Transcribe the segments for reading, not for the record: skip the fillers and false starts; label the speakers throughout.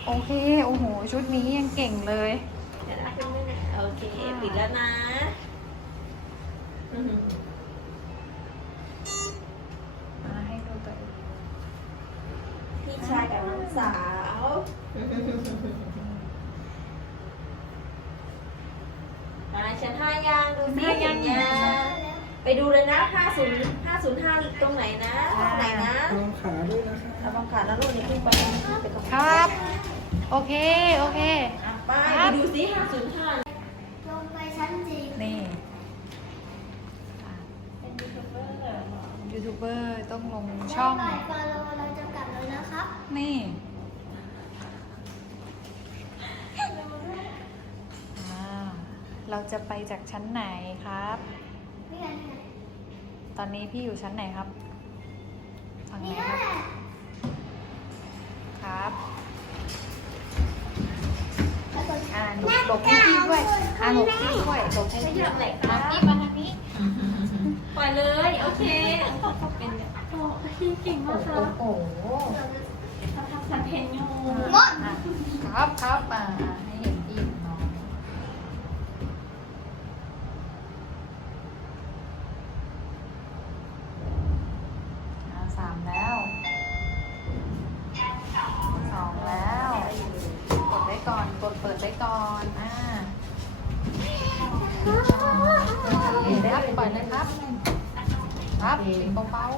Speaker 1: โอเค โอ้โห ชุดนี้ยังเก่งเลย
Speaker 2: เดี๋ยวนะขึ้นไม่ได้โอเคปิดแล้วนะอืม
Speaker 1: มาให้ดูตัวเอง
Speaker 2: พี่ชายกับน้องสาวฉัน5ยังดูสิเห็นยังไปดูเลยนะ505ตรงไหนนะห้องไหนนะ
Speaker 3: ลองขาด้วยนะคะ
Speaker 2: ระวังขาแล้วลูกนี่ขึ้นไปไปตรง
Speaker 1: ครับ โอเค โอเค
Speaker 2: ไปดูสิ505
Speaker 4: ลงไปชั้นจีบ
Speaker 1: นี่
Speaker 2: เป็นยูทูบเบอร์
Speaker 1: ยูทูบเบอร์ต้องลงช่อง
Speaker 4: บ่ายฟาโลเราจะกลับแล้วนะครับ
Speaker 1: นี่เราจะไปจากชั้นไหนครับ
Speaker 4: นี่ไง
Speaker 1: ตอนนี้พี่อยู่ชั้นไหนครับฝั่งไหน
Speaker 4: นี่
Speaker 1: ค
Speaker 4: แห
Speaker 1: รับ
Speaker 4: ละ
Speaker 1: ครับ
Speaker 4: แล้วก็
Speaker 1: หลบให้พี่ด้วยหลบพี่ด้วยหลบให้พี่ด้วยมาพี่มาทางนี้
Speaker 2: ปล่อยเลยโอเค
Speaker 1: เป็นเนี่ย
Speaker 2: โอ้พี่เก่งมากครับ
Speaker 1: โอ้โห
Speaker 2: ทำคอนเทนต์อยู่
Speaker 4: งด
Speaker 1: ครับครับให้เห็นพี่น้อง3แล้ว2แล้วกดไว้ก่อนกดเปิดไว้ก่อนครับปล่อยเลยครับครับเบา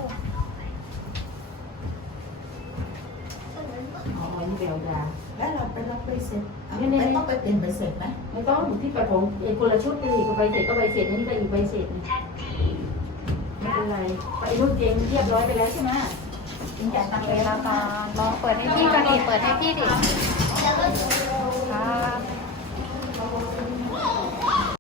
Speaker 5: อ๋อนี่เบลดาแล้วเราไปรับใบเสร็จไม่ต้องไปเปลี่ยนใบเสร็จไหม
Speaker 6: ไม่ต้องที่ประถมไอ้คนละชุดไปอีกใบเสร็จก็ใบเสร็จนี่ก็อีกใบเสร็จไม่เป็นไรไอ้รุ่นเจงเรียบร้อยไปแล้วใช่ไหมจริงจ่ายตังค์
Speaker 1: ๆ
Speaker 6: ไป
Speaker 1: เว
Speaker 6: แล้
Speaker 1: ลาว ตอนลองเปิดให้พี่ก่อนดิเปิดให้พี่ดิ
Speaker 4: แล้วก็